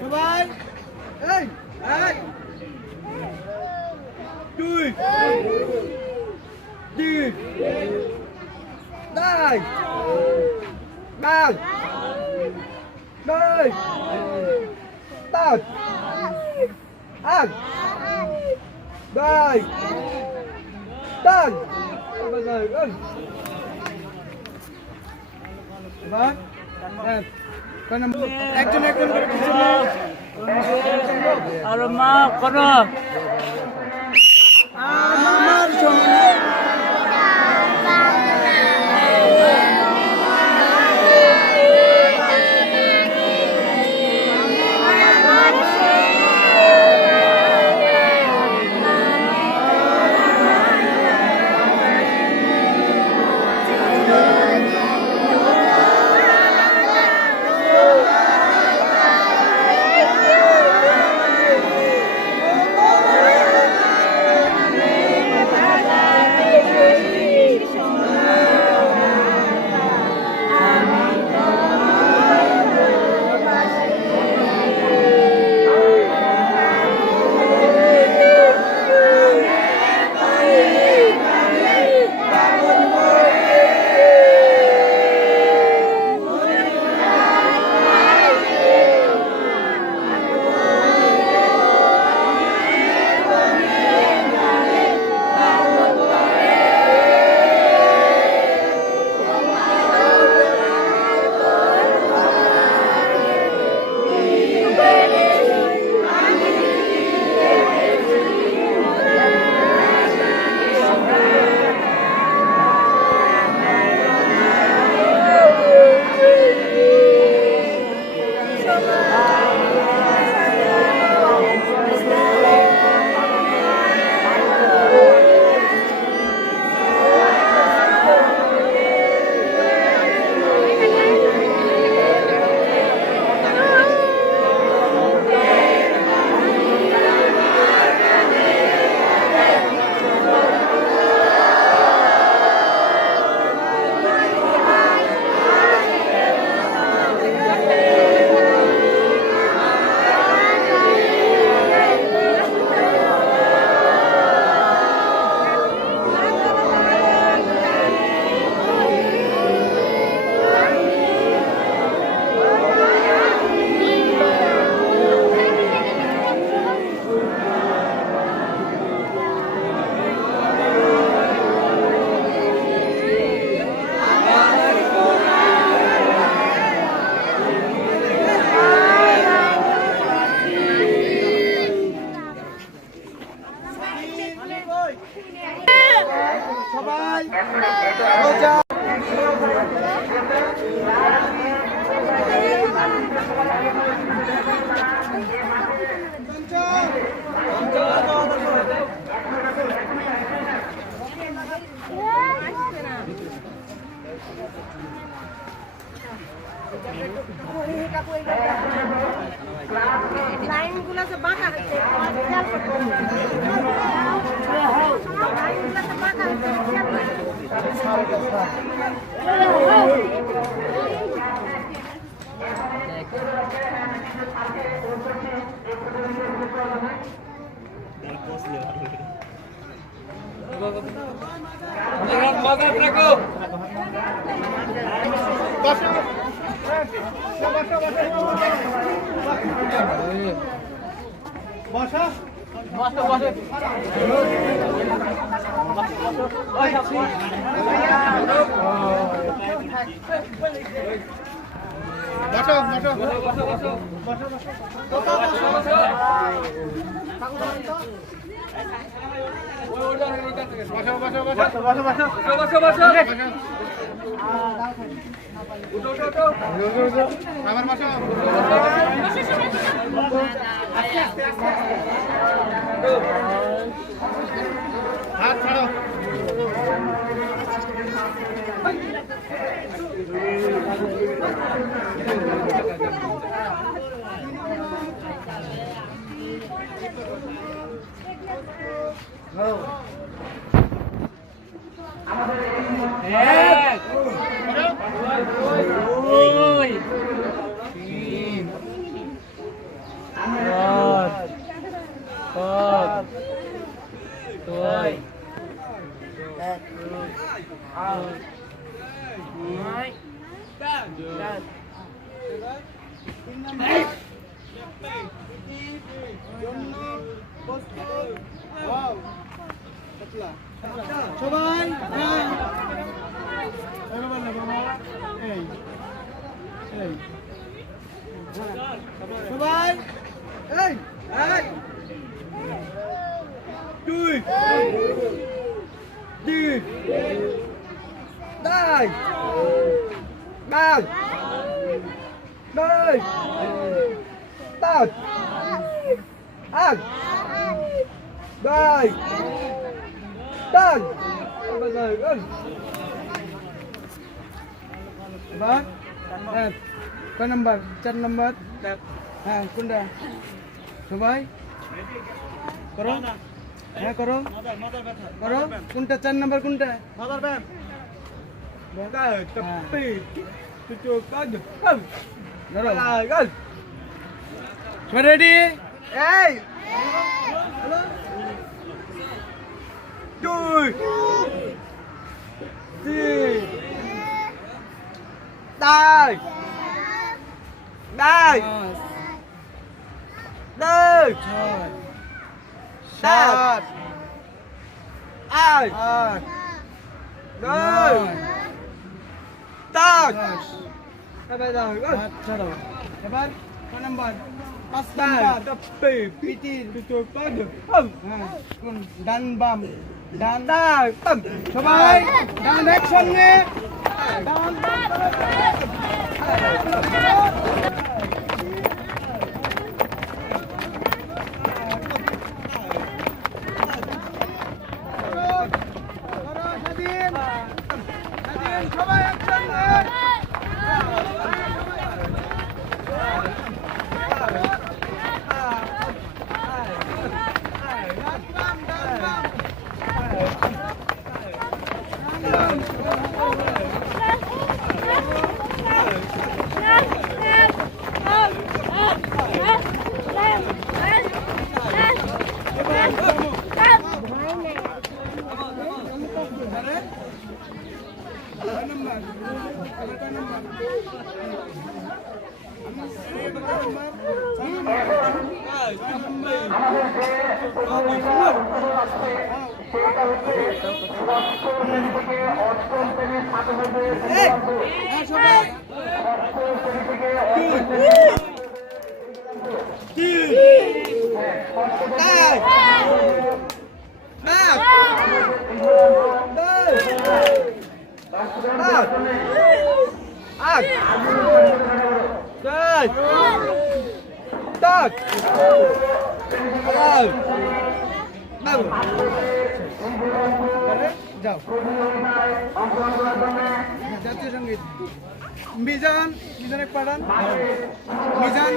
সবাই এই এই দুই তিন দাই দাই দাই দাই আগ দাই দাই একজন একজন করে পিছনে আর মা কোন আমার সোনা সবাই লাইনগুলো যে বাঁকা হচ্ছে খেয়াল করতে হবে। লাইনগুলো যে বাঁকা হচ্ছে খেয়াল করতে বসা বসো বসো আমার বাসা হাত ছাড়ো এক দুই তিন চার পাঁচ ছয় সাত আট নয় দশ সবাই হ্যাঁ এই এই সবাই এই এই দুই তিন দাই দাই দাই দাই আগ দাই দাই Bác, có number, chân number, হ্যাঁ কোনটা সবাই করো হ্যাঁ করো করো কোনটা 4 নাম্বার কোনটা মাদার ব্যাম বাগা টপি তুই কাজ ধরো গাল সবাই রেডি এই দুই তিন đây đây đây sát ai đây ta bây giờ chalo các bạn có number pas number tapi pitin tutur padu dan bam dan dai tam সবাই dan action নে dan সবাই action নে যাও জাতীয় সঙ্গীত মিজান মিজান এক পাঠান মিজান